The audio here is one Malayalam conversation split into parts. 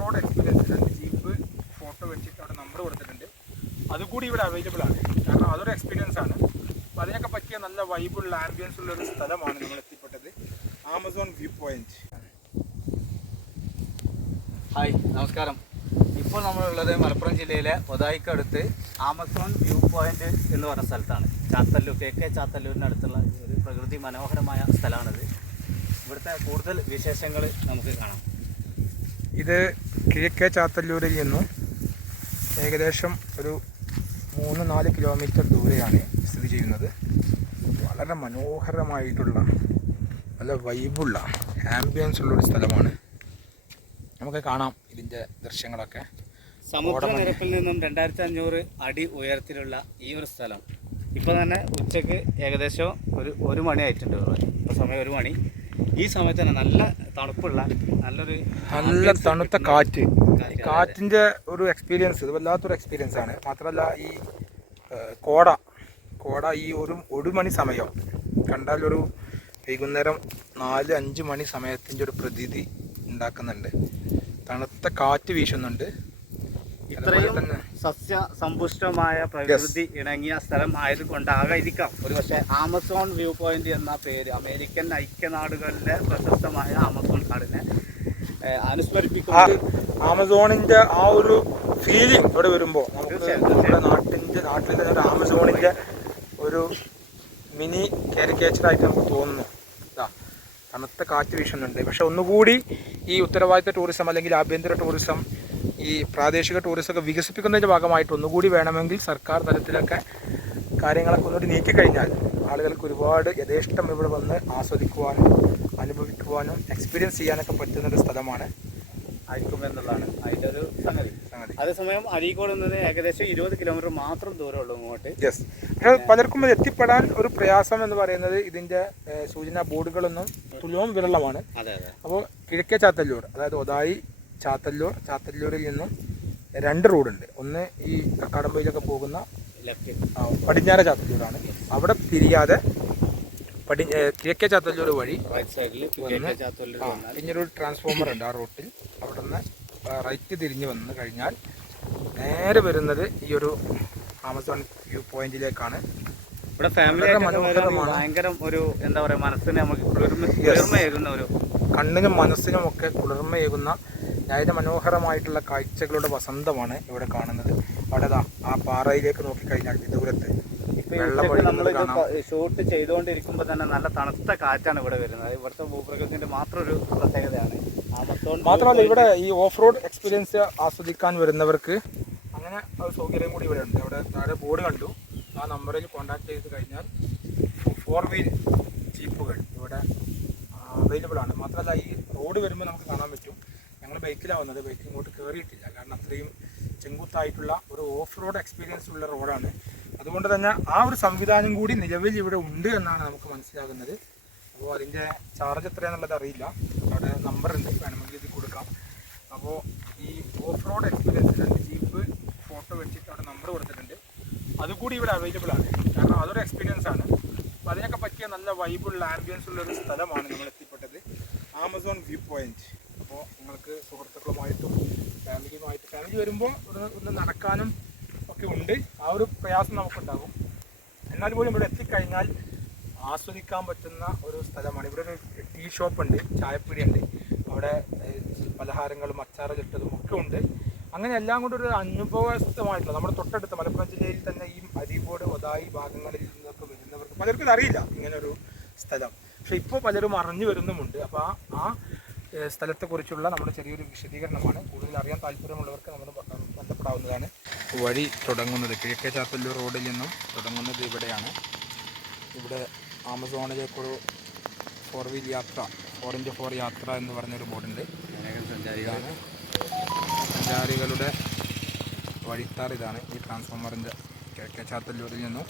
റോഡ് എക്സ്പീരിയൻസ് ജീപ്പ് ഫോട്ടോ വെച്ചിട്ട് അവിടെ നമ്പർ കൊടുത്തിട്ടുണ്ട്. അതുകൂടി ഇവിടെ അവൈലബിൾ ആണ്. കാരണം അതൊരു എക്സ്പീരിയൻസ് ആണ്. അപ്പോൾ അതിനൊക്കെ പറ്റിയ നല്ല വൈബുള്ള ആംബിയൻസ് ഉള്ള ഒരു സ്ഥലമാണ് നമ്മൾ എത്തിപ്പെട്ടത്. ആമസോൺ വ്യൂ പോയിന്റ് ഹായ് നമസ്കാരം. ഇപ്പോൾ നമ്മളുള്ളത് മലപ്പുറം ജില്ലയിലെ ഒതായിക്കടുത്ത് ആമസോൺ വ്യൂ പോയിന്റ് എന്ന് പറഞ്ഞ സ്ഥലത്താണ്. ചാത്തല്ലൂർ കെ കെ ചാത്തല്ലൂരിന് അടുത്തുള്ള ഒരു പ്രകൃതി മനോഹരമായ സ്ഥലമാണിത്. ഇവിടുത്തെ കൂടുതൽ വിശേഷങ്ങൾ നമുക്ക് കാണാം. ഇത് കിഴക്കേ ചാത്തല്ലൂരിൽ നിന്നും ഏകദേശം ഒരു മൂന്ന് നാല് കിലോമീറ്റർ ദൂരെയാണ് സ്ഥിതി ചെയ്യുന്നത്. വളരെ മനോഹരമായിട്ടുള്ള നല്ല വൈബുള്ള ആംബിയൻസ് ഉള്ള ഒരു സ്ഥലമാണ്. നമുക്ക് കാണാം ഇതിന്റെ ദൃശ്യങ്ങളൊക്കെ. സമുദ്രനിരപ്പിൽ നിന്നും രണ്ടായിരത്തി അഞ്ഞൂറ് അടി ഉയരത്തിലുള്ള ഈ ഒരു സ്ഥലം. ഇപ്പോൾ തന്നെ ഉച്ചയ്ക്ക് ഏകദേശം ഒരു ഒരു മണി ആയിട്ടുണ്ട്. ഇപ്പോൾ സമയം ഒരു മണി. ഈ സമയത്ത് തന്നെ നല്ല തണുപ്പുള്ള നല്ലൊരു നല്ല തണുത്ത കാറ്റ്. കാറ്റിന്റെ കാറ്റിന്റെ ഒരു എക്സ്പീരിയൻസ് ഇത് വല്ലാത്തൊരു എക്സ്പീരിയൻസ് ആണ്. മാത്രമല്ല ഈ കോട. കോട ഈ ഒരു ഒരു മണി സമയം. കണ്ടാൽ ഒരു വൈകുന്നേരം നാല് അഞ്ച് മണി സമയത്തിന്റെ ഒരു പ്രതീതി ഉണ്ടാക്കുന്നുണ്ട്. തണുത്ത കാറ്റ് വീശുന്നുണ്ട്. ഇത്രയും തന്നെ സസ്യ സമ്പുഷ്ടമായ പ്രകൃതി ഇണങ്ങിയ സ്ഥലം ആയതുകൊണ്ടാകാതിരിക്കാം. ഒരു പക്ഷേ ആമസോൺ വ്യൂ പോയിന്റ് എന്ന പേര് അമേരിക്കൻ ഐക്യനാടുകളിലെ പ്രശസ്തമായ ആമസോൺ കാടിനെ അനുസ്മരിപ്പിക്കുന്നത് ആമസോണിന്റെ ആ ഒരു ഫീലിംഗ് ഇവിടെ വരുമ്പോൾ നമുക്ക് നമ്മുടെ നാട്ടിന്റെ നാട്ടിലെ തന്നെ ഒരു ആമസോണിന്റെ ഒരു മിനി കാരിക്കേച്ചറായിട്ട് നമുക്ക് തോന്നുന്നു. തണുത്ത കാറ്റ് വീശുന്നുണ്ട്. പക്ഷെ ഒന്നുകൂടി ഈ ഉത്തരവാദിത്ത ടൂറിസം അല്ലെങ്കിൽ ആഭ്യന്തര ടൂറിസം ഈ പ്രാദേശിക ടൂറിസമൊക്കെ വികസിപ്പിക്കുന്നതിന്റെ ഭാഗമായിട്ട് ഒന്നുകൂടി വേണമെങ്കിൽ സർക്കാർ തലത്തിലൊക്കെ കാര്യങ്ങളൊക്കെ ഒന്നുകൂടി നീക്കിക്കഴിഞ്ഞാൽ ആളുകൾക്ക് ഒരുപാട് യഥേഷ്ടം ഇവിടെ വന്ന് ആസ്വദിക്കുവാനും അനുഭവിക്കുവാനും എക്സ്പീരിയൻസ് ചെയ്യാനൊക്കെ പറ്റുന്ന ഒരു സ്ഥലമാണ് ആയിരിക്കും എന്നുള്ളതാണ് അതിന്റെ ഒരു സംഗതി. സംഗതി. അതേസമയം അരീക്കോട് നിന്ന് ഏകദേശം ഇരുപത് കിലോമീറ്റർ മാത്രം ദൂരമുള്ളൂ ഇങ്ങോട്ട്. യെസ് പക്ഷേ പലർക്കും ഇത് എത്തിപ്പെടാൻ ഒരു പ്രയാസം എന്ന് പറയുന്നത് ഇതിന്റെ സൂചനാ ബോർഡുകളൊന്നും തുല്യവും വിരളമാണ്. അതെ അതെ. അപ്പോൾ കിഴക്കേ ചാത്തല്ലൂർ അതായത് ഒതായി ചാത്തല്ലൂർ ചാത്തല്ലൂരിൽ നിന്നും രണ്ട് റോഡുണ്ട് ഒന്ന് ഈ കടമ്പയിലൊക്കെ പോകുന്ന പടിഞ്ഞാറ ചാത്തല്ലൂരാണ്. അവിടെ തിരിയാതെ പടി കിഴക്കേ ചാത്തല്ലൂർ വഴി പിന്നൊരു ട്രാൻസ്ഫോമർ ഉണ്ട് ആ റൂട്ടിൽ. അവിടെ നിന്ന് റൈറ്റ് തിരിഞ്ഞ് വന്ന് കഴിഞ്ഞാൽ നേരെ വരുന്നത് ഈ ഒരു ആമസോൺ വ്യൂ പോയിന്റിലേക്കാണ്. ഇവിടെ ഫാമിലി. ഭയങ്കര ഒരു എന്താ പറയുക മനസ്സിന് നമുക്ക് കുളിർമ കുളിർമയേകുന്ന ഒരു കണ്ണിനും മനസ്സിനും ഒക്കെ കുളിർമയേകുന്ന അതായത് മനോഹരമായിട്ടുള്ള കാഴ്ചകളുടെ വസന്തമാണ് ഇവിടെ കാണുന്നത്. അവിടെ ആ പാറയിലേക്ക് നോക്കിക്കഴിഞ്ഞാൽ വിദൂരത്ത് ഇപ്പൊ ഈ നമ്മൾ ഷൂട്ട് ചെയ്തുകൊണ്ടിരിക്കുമ്പോൾ തന്നെ നല്ല തണുത്ത കാറ്റാണ് ഇവിടെ വരുന്നത്. ഇവിടുത്തെ ഭൂപ്രകൃതിന്റെ മാത്രം ഒരു പ്രത്യേകതയാണ് മാത്രമല്ല ഇവിടെ ഈ ഓഫ് റോഡ് എക്സ്പീരിയൻസ് ആസ്വദിക്കാൻ വരുന്നവർക്ക് അങ്ങനെ ഒരു സൗകര്യം കൂടി ഇവിടെ ഉണ്ട് അവിടെ താഴെ ബോർഡ് കണ്ടു. ആ നമ്പറിൽ കോൺടാക്ട് ചെയ്ത് കഴിഞ്ഞാൽ ഫോർ വീൽ ജീപ്പുകൾ ഇവിടെ അവൈലബിൾ ആണ്. മാത്രമല്ല ഈ റോഡ് വരുമ്പോൾ നമുക്ക് കാണാൻ പറ്റും. ഞങ്ങൾ ബൈക്ക് ഇങ്ങോട്ട് കയറിയിട്ടില്ല കാരണം അത്രയും ചെങ്കുത്തായിട്ടുള്ള ഒരു ഓഫ് റോഡ് എക്സ്പീരിയൻസ് ഉള്ള റോഡാണ്. അതുകൊണ്ട് തന്നെ ആ ഒരു സംവിധാനം കൂടി നിലവിൽ ഇവിടെ ഉണ്ട് എന്നാണ് നമുക്ക് മനസ്സിലാകുന്നത്. അപ്പോൾ അതിന്റെ ചാർജ് എത്രയാണെന്നുള്ളത് അറിയില്ല. അവിടെ നമ്പർ ഉണ്ട്. വേണമെങ്കിൽ ഇത് കൊടുക്കാം. അപ്പോൾ ഈ off road experience jeep photo വെച്ചിട്ട് അവിടെ നമ്പർ കൊടുത്തിട്ടുണ്ട്. അതുകൂടി ഇവിടെ അവൈലബിൾ ആണ്. കാരണം അതൊരു എക്സ്പീരിയൻസ് ആണ്. അപ്പോൾ അതിനൊക്കെ പറ്റിയ നല്ല വൈബുള്ള ആംബിയൻസ് ഉള്ള ഒരു സ്ഥലമാണ് നമ്മൾ എത്തിപ്പെട്ടത്. ആമസോൺ വ്യൂ പോയിന്റ് അപ്പോൾ നിങ്ങൾക്ക് സുഹൃത്തുക്കളുമായിട്ടും ഫാമിലിയുമായിട്ട് ഫാമിലി വരുമ്പോൾ ഒന്ന് ഒന്ന് നടക്കാനും ഒക്കെ ഉണ്ട്. ആ ഒരു പ്രയാസം നമുക്കുണ്ടാകും. എന്നാൽ പോലും ഇവിടെ എത്തിക്കഴിഞ്ഞാൽ ആസ്വദിക്കാൻ പറ്റുന്ന ഒരു സ്ഥലമാണ്. ഇവിടെ ഒരു ടീ ഷോപ്പ് ഉണ്ട് ചായപ്പീടി ഉണ്ട് അവിടെ പലഹാരങ്ങളും അച്ചാറിലിട്ടതും ഒക്കെ ഉണ്ട്. അങ്ങനെ എല്ലാം കൊണ്ടൊരു അനുഭവസ്ഥമായിട്ടുള്ള നമ്മുടെ തൊട്ടടുത്ത മലപ്പുറം ജില്ലയിൽ തന്നെ ഈ അരിപോട് ഒതായി ഭാഗങ്ങളിൽ നിന്നൊക്കെ വരുന്നവർക്ക് പലർക്കും അറിയില്ല ഇങ്ങനൊരു സ്ഥലം. പക്ഷെ ഇപ്പോൾ പലരും അറിഞ്ഞു വരുന്നുമുണ്ട്. അപ്പോൾ ആ സ്ഥലത്തെക്കുറിച്ചുള്ള നമ്മുടെ ചെറിയൊരു വിശദീകരണമാണ്. കൂടുതൽ അറിയാൻ താല്പര്യമുള്ളവർക്ക് നമ്മൾ ബന്ധപ്പെടാവുന്നതാണ്. വഴി തുടങ്ങുന്നത് കിഴക്കേ ചാത്തല്ലൂർ റോഡിൽ നിന്നും തുടങ്ങുന്നത് ഇവിടെയാണ്. ഇവിടെ ആമസോണിലേക്കൊരു ഫോർ വീൽ യാത്ര ഫോർ ഇന്റു ഫോർ യാത്ര എന്ന് പറഞ്ഞൊരു ബോർഡുണ്ട്. സഞ്ചാരികളാണ് സഞ്ചാരികളുടെ വഴിത്താർ ഇതാണ്. ഈ ട്രാൻസ്ഫോമറിന്റെ കിഴക്കേ ചാത്തല്ലൂരിൽ നിന്നും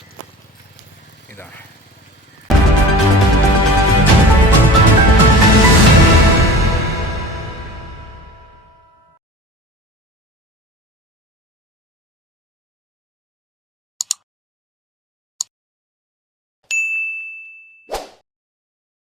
ഇതാണ്.